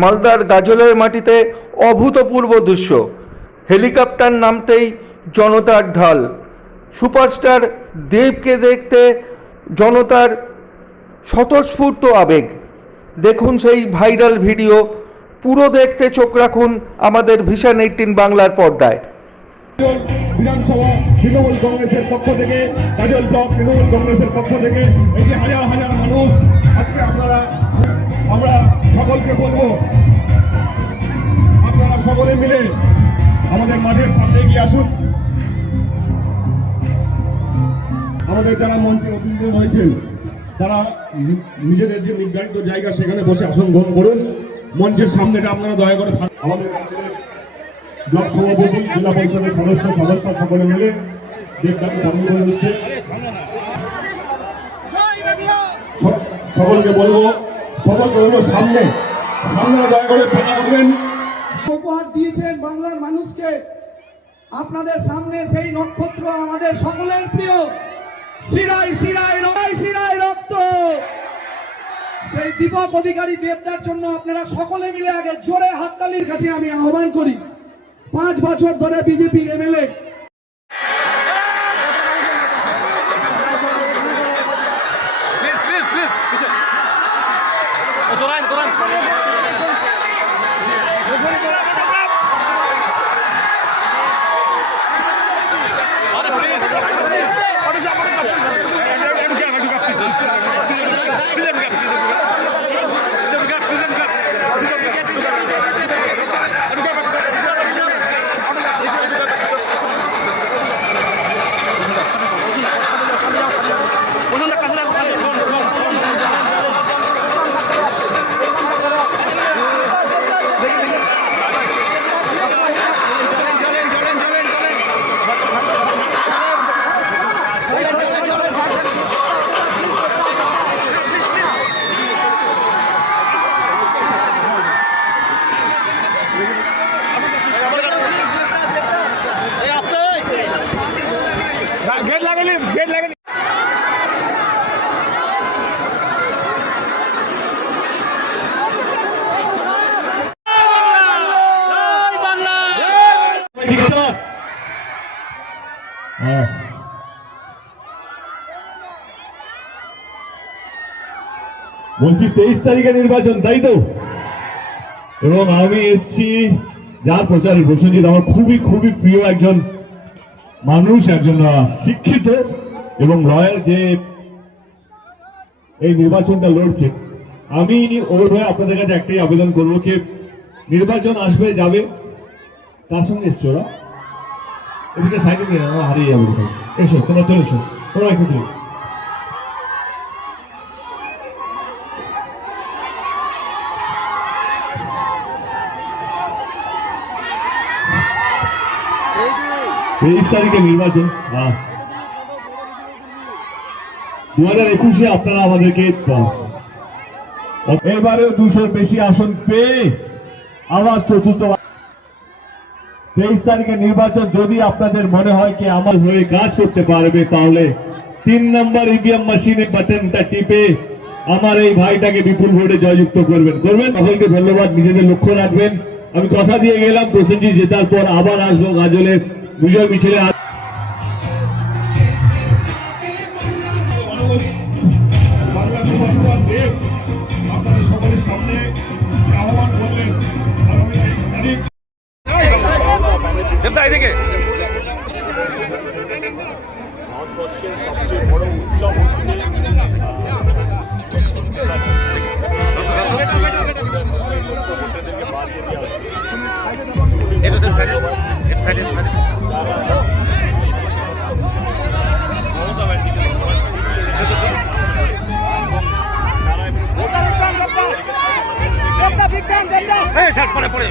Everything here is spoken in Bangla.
মালদার গাজলের মাটিতে অভূতপূর্ব দৃশ্য। হেলিকপ্টার নামতেই জনতার ঢল। সুপারস্টার দেবকে দেখতে জনতার স্বতঃস্ফূর্ত আবেগ। দেখুন সেই ভাইরাল ভিডিও। পুরো দেখতে চোখ রাখুন আমাদের ভিশন 18 বাংলার পর্দায়। বিধানসভা তৃণমূল কংগ্রেসের পক্ষ থেকে, গাজল ব্লক তৃণমূল কংগ্রেসের পক্ষ থেকে এই যে হাজার হাজার মানুষ আজকে আমরা সকলকে বলবো আপনারা সকলে মিলে আমাদের মাঠের সামনে এগিয়ে আসুন। আমাদের যারা মঞ্চের অতিথি রয়েছেন তারা নিজেদের যে নির্ধারিত জায়গা সেখানে বসে আসন গ্রহণ করুন। মঞ্চের সামনেটা আপনারা দয়া করে থাকুন। আমাদের ব্লক সভাপতি, জেলা পরিষদের সদস্য সকলে মিলে দেবটাকে বন্ধ করে দিচ্ছে। সকলকে বলবো সামনে দয়া করে ফাঁকা করবেন। উপহার দিয়েছেন বাংলার মানুষকে। আপনাদের সামনে সেই নক্ষত্র আমাদের সকলের প্রিয়, শিরায় শিরায় রক্ত, সেই দীপক অধিকারী দেবদার জন্য আপনারা সকলে মিলে আগে জোরে হাততালির কাছে আমি আহ্বান করি। 5 বছর ধরে বিজেপির এমএলএ বলছি 23 তারিখে নির্বাচন, তাই তো? এবং আমি এসছি যার প্রচারে প্রসেনজিৎ আমার খুবই খুবই প্রিয় একজন মানুষ, একজন শিক্ষিত এবং লয়ার, যে এই নির্বাচনটা লড়ছে। আমি ওর হয়ে আপনাদের কাছে একটাই আবেদন করবো কি নির্বাচন আসবে যাবে, তার সঙ্গে এসছো ওরা এদিকে সাইডে নিয়ে হারিয়ে যাবে। এসো তোমরা, চলে এসো তোমরা একত্রে। তেইশ তারিখে নির্বাচন, 2021-এ আপনারা আমাদেরকে এবারে 200 বেশি আসন পেয়ে আবার চতুর্থ 23 তারিখে নির্বাচন যদি আপনাদের মনে হয় কি আমার হয়ে কাজ করতে পারবে, তাহলে 3 নম্বর ইভিএম মেশিনে বাটনটা টিপে আমার এই ভাইটাকে বিপুল ভোটে জয়যুক্ত করবেন। সকলকে ধন্যবাদ, নিজেদের লক্ষ্য রাখবেন। আমি কথা দিয়ে গেলাম প্রসেনজিৎ জেতার পর আবার আসবো গাজলে বিজয় মিছিলে। আপনাদের সকলের সামনে আহ্বান করলেন ভারতবর্ষের সবচেয়ে বড় উৎসব হচ্ছে পরে